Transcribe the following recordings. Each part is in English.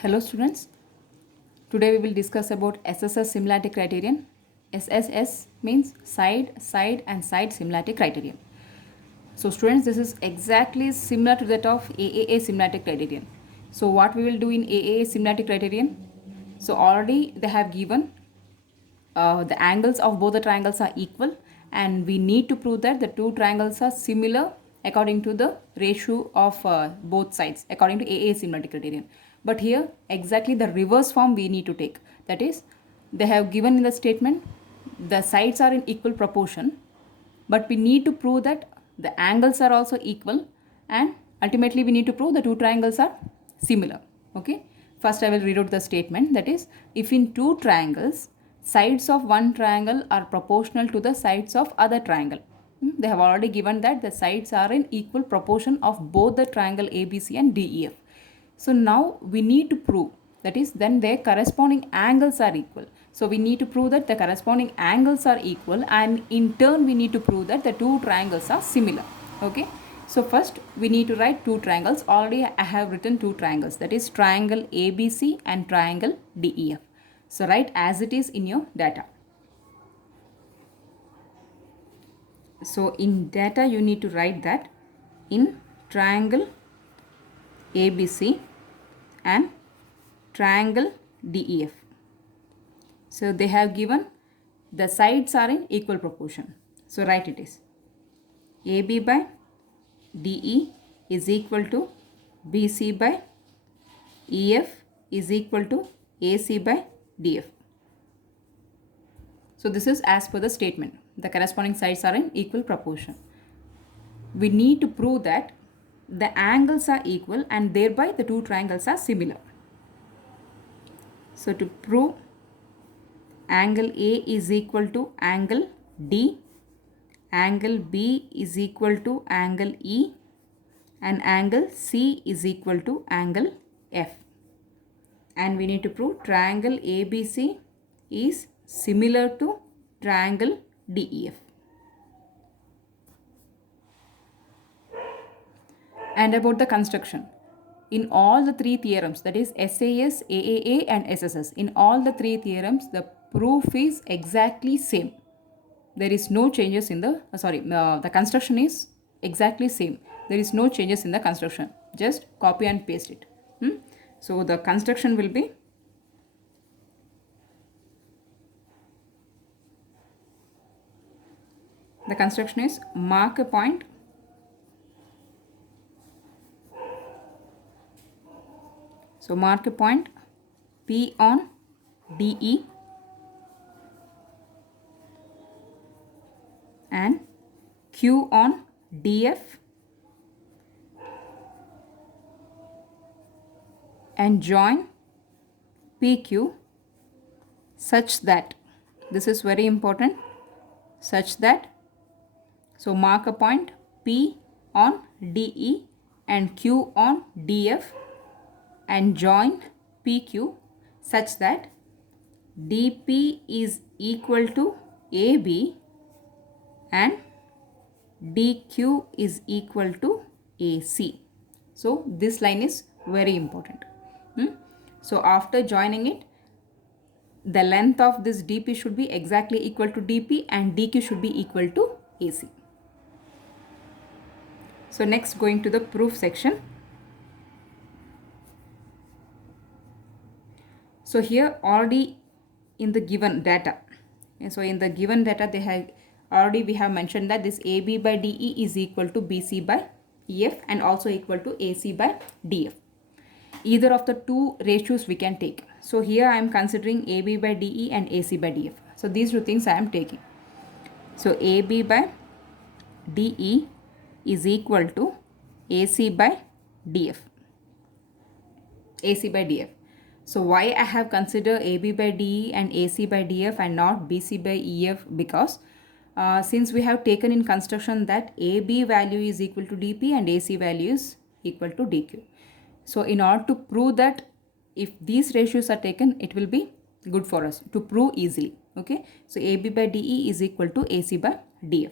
Hello students, today we will discuss about SSS similarity criterion. SSS means side and side similarity criterion. So students, this is exactly similar to that of AAA similarity criterion. So what we will do in AAA similarity criterion? So already they have given the angles of both the triangles are equal, and we need to prove that the two triangles are similar according to the ratio of both sides according to AA similarity criterion. But here exactly the reverse form we need to take. That is, they have given in the statement the sides are in equal proportion, but we need to prove that the angles are also equal, and ultimately we need to prove the two triangles are similar. Okay, first I will read out the statement. That is, if in two triangles sides of one triangle are proportional to the sides of other triangle. They have already given that the sides are in equal proportion of both the triangle ABC and DEF. So now we need to prove, that is, then their corresponding angles are equal. So we need to prove that the corresponding angles are equal, and in turn we need to prove that the two triangles are similar. Okay. So first we need to write two triangles. Already I have written two triangles, that is triangle ABC and triangle DEF. So write as it is in your data. So in data you need to write that in triangle ABC and triangle DEF. So they have given the sides are in equal proportion. So write it is AB by DE is equal to BC by EF is equal to AC by DF. So this is as per the statement. The corresponding sides are in equal proportion. We need to prove that the angles are equal and thereby the two triangles are similar. So to prove angle A is equal to angle D, angle B is equal to angle E, and angle C is equal to angle F. And we need to prove triangle ABC is similar to triangle DEF. And about the construction, in all the three theorems, that is SAS, AAA and SSS, in all the three theorems the proof is exactly same. There is no changes in the the construction is exactly same. There is no changes in the construction, just copy and paste it. So the construction will be, the construction is mark a point, so mark a point P on DE and Q on DF, and join PQ such that, this is very important, such that, so mark a point P on DE and Q on DF and join PQ such that DP is equal to AB and DQ is equal to AC. So this line is very important. So after joining it, the length of this DP should be exactly equal to DP and DQ should be equal to AC. So next, going to the proof section. So here already in the given data, and so in the given data they have already, we have mentioned that this AB by DE is equal to BC by EF and also equal to AC by DF. Either of the two ratios we can take. So here I am considering AB by DE and AC by DF. So these two things I am taking. So AB by DE is equal to AC by DF. AC by DF. So why I have considered AB by DE and AC by DF and not BC by EF? Because since we have taken in construction that AB value is equal to DP and AC value is equal to DQ. So in order to prove that if these ratios are taken, it will be good for us to prove easily. Okay. So AB by DE is equal to AC by DF.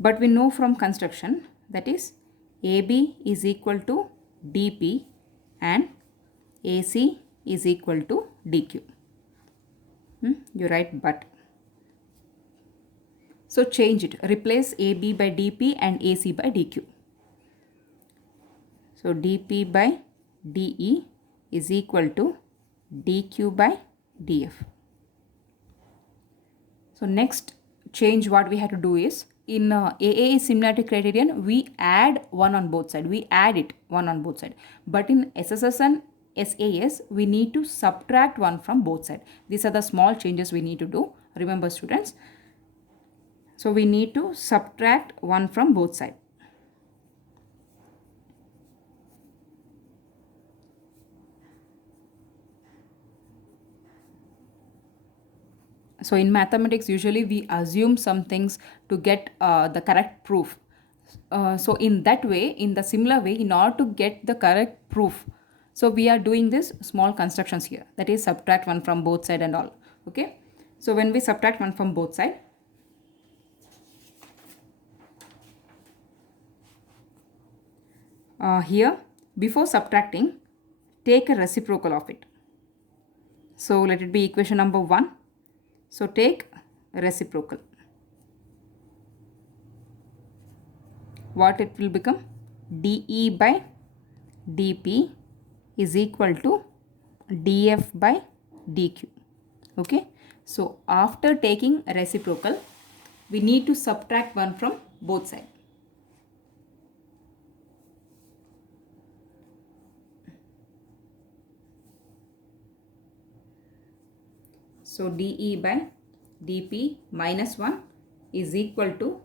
But we know from construction, that is AB is equal to DP and AC is equal to DQ. You write but. So change it. Replace AB by DP and AC by DQ. So DP by DE is equal to DQ by DF. So next change what we have to do is, in AAE similarity criterion, we add 1 on both sides. We add it 1 on both sides. But in SSS and SAS, we need to subtract 1 from both sides. These are the small changes we need to do. Remember students. So we need to subtract 1 from both sides. So in mathematics, usually we assume some things to get the correct proof. So in that way, in the similar way, in order to get the correct proof, so we are doing this small constructions here. That is subtract 1 from both side and all. Okay. So when we subtract 1 from both side, here before subtracting, take a reciprocal of it. So let it be equation number 1. So take reciprocal. What it will become? DE by DP is equal to DF by DQ. Okay. So after taking reciprocal, we need to subtract 1 from both sides. So DE by DP minus 1 is equal to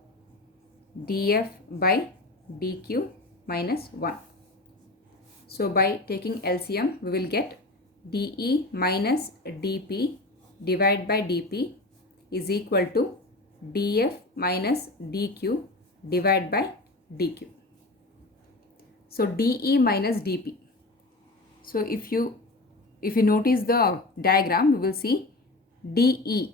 DF by DQ minus 1. So by taking LCM, we will get DE minus DP divided by DP is equal to DF minus DQ divided by DQ. So DE minus DP. So if you notice the diagram, we will see DE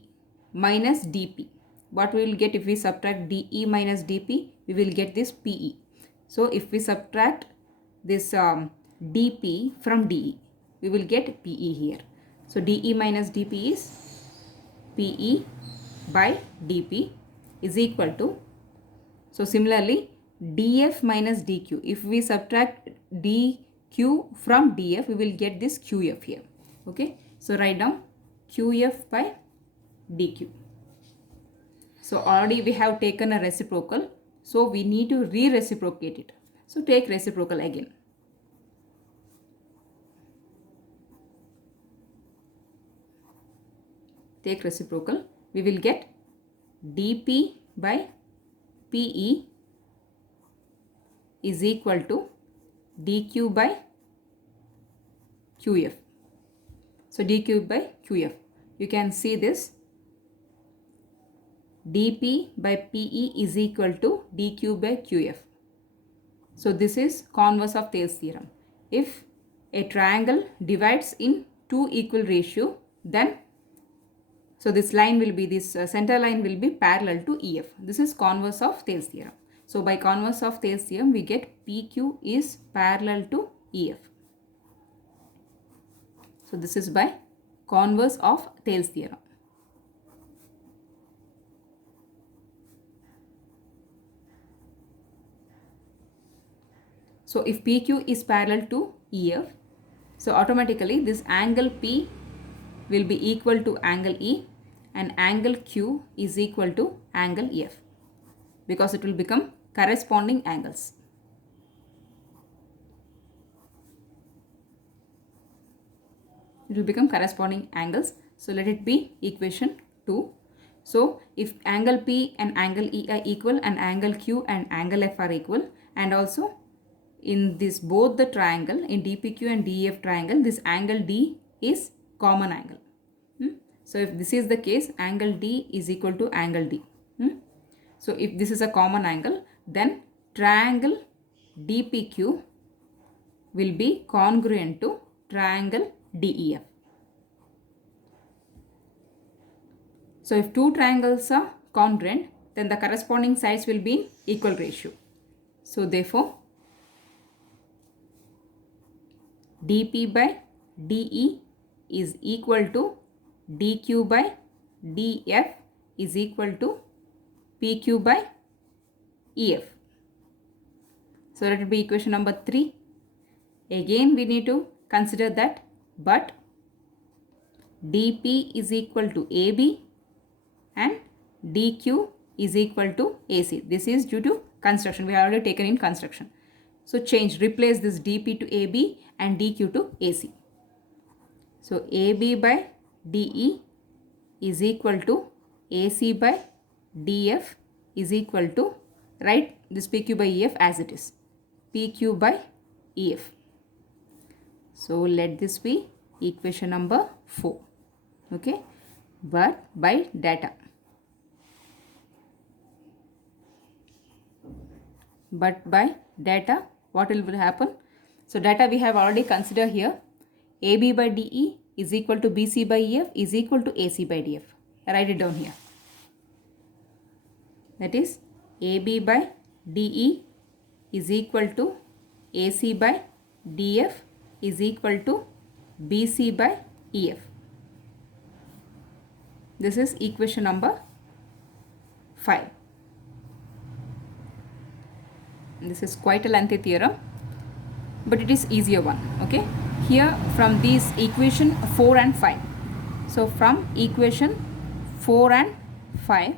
minus DP. What we will get if we subtract DE minus DP? We will get this PE. So if we subtract this DP from DE, we will get PE here. So DE minus DP is PE by DP is equal to, so similarly DF minus DQ. If we subtract DQ from DF, we will get this QF here. Okay. So write down QF by DQ. So already we have taken a reciprocal. So we need to re-reciprocate it. So take reciprocal again. Take reciprocal. We will get DP by PE is equal to DQ by QF. So DQ by QF. You can see this. DP by PE is equal to DQ by QF. So this is converse of Thales theorem. If a triangle divides in two equal ratio, then so this line will be, this center line will be parallel to EF. This is converse of Thales theorem. So by converse of Thales theorem, we get PQ is parallel to EF. So this is by converse of Thales theorem. So if PQ is parallel to EF, so automatically this angle P will be equal to angle E and angle Q is equal to angle F, because it will become corresponding angles. It will become corresponding angles. So let it be equation 2. So if angle P and angle E are equal and angle Q and angle F are equal, and also in this both the triangle, in DPQ and DEF triangle, this angle D is common angle. So if this is the case, angle D is equal to angle D. So if this is a common angle, then triangle DPQ will be congruent to triangle DEF. So if two triangles are congruent, then the corresponding sides will be in equal ratio. So therefore DP by DE is equal to DQ by DF is equal to PQ by EF. So let it be equation number 3. Again we need to consider that but DP is equal to AB and DQ is equal to AC. This is due to construction. We have already taken in construction. So replace this DP to AB and DQ to AC. So AB by DE is equal to AC by DF is equal to, write this PQ by EF as it is, PQ by EF. So let this be equation number 4. Okay, but by data. But by data, what will happen? So data we have already considered here. AB by DE is equal to BC by EF is equal to AC by DF. Write it down here. That is AB by DE is equal to AC by DF is equal to BC by EF. This is equation number 5. This is quite a lengthy theorem, but it is easier one. Okay, here from these equation 4 and 5. So from equation 4 and 5,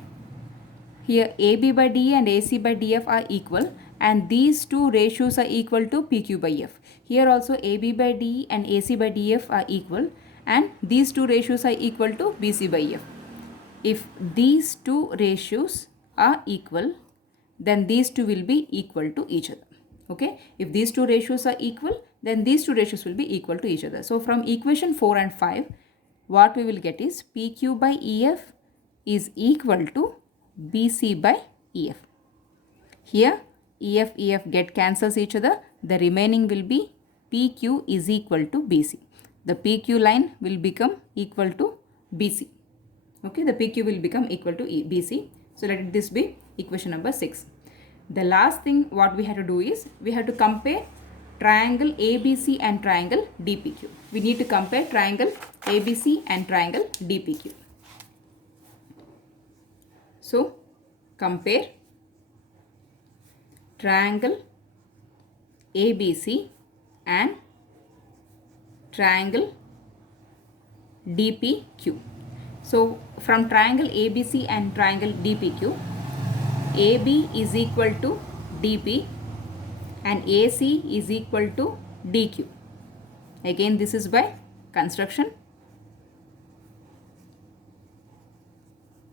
here AB by DE and AC by DF are equal, and these two ratios are equal to PQ by F. Here also AB by DE and AC by DF are equal, and these two ratios are equal to BC by F. If these two ratios are equal, then these two will be equal to each other. Okay, if these two ratios are equal, then these two ratios will be equal to each other. So from equation 4 and 5, what we will get is PQ by EF is equal to BC by EF. Here EF get cancels each other. The remaining will be PQ is equal to BC. The PQ line will become equal to BC. Okay, the PQ will become equal to BC. So let this be equation number 6. The last thing what we have to do is we have to compare triangle ABC and triangle DPQ. We need to compare triangle ABC and triangle DPQ. So compare triangle ABC and triangle DPQ. So from triangle ABC and triangle DPQ, AB is equal to DP and AC is equal to DQ. Again this is by construction.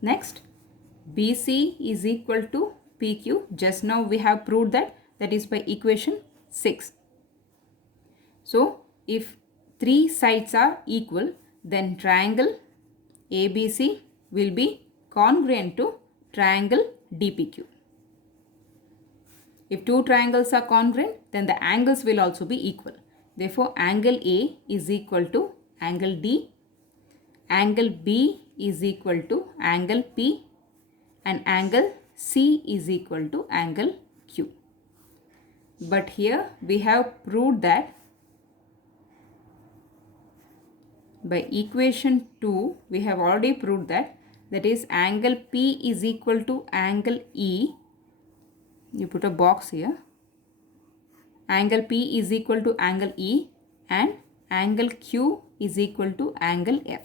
Next, BC is equal to PQ. Just now we have proved that, that is by equation 6. So if three sides are equal, then triangle ABC will be congruent to triangle DPQ. If two triangles are congruent, then the angles will also be equal. Therefore, angle A is equal to angle D, angle B is equal to angle P, and angle C is equal to angle Q. But here we have proved that by equation 2, we have already proved that, that is angle P is equal to angle E. You put a box here. Angle P is equal to angle E and angle Q is equal to angle F.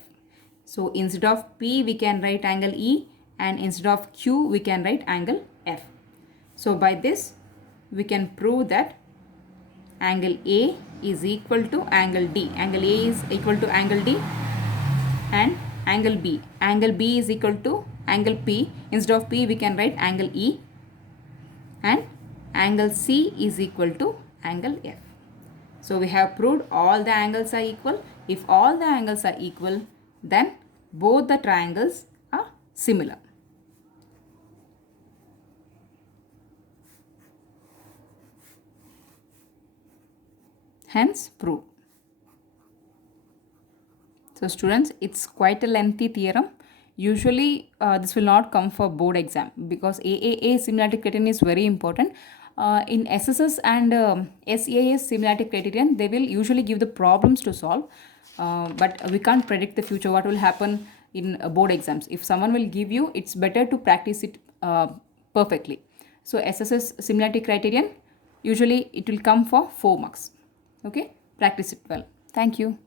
So instead of P we can write angle E, and instead of Q we can write angle F. So by this we can prove that angle A is equal to angle D. Angle A is equal to angle D, and angle B. Angle B is equal to angle P. Instead of P we can write angle E, and angle C is equal to angle F. So we have proved all the angles are equal. If all the angles are equal, then both the triangles are similar. Hence proved. So students, it's quite a lengthy theorem. Usually this will not come for board exam because AAA similarity criterion is very important. In SSS and SEAS similarity criterion, they will usually give the problems to solve, but we can't predict the future, what will happen in board exams. If someone will give you, it's better to practice it perfectly. So SSS similarity criterion, usually it will come for 4 marks. Okay, practice it well. Thank you.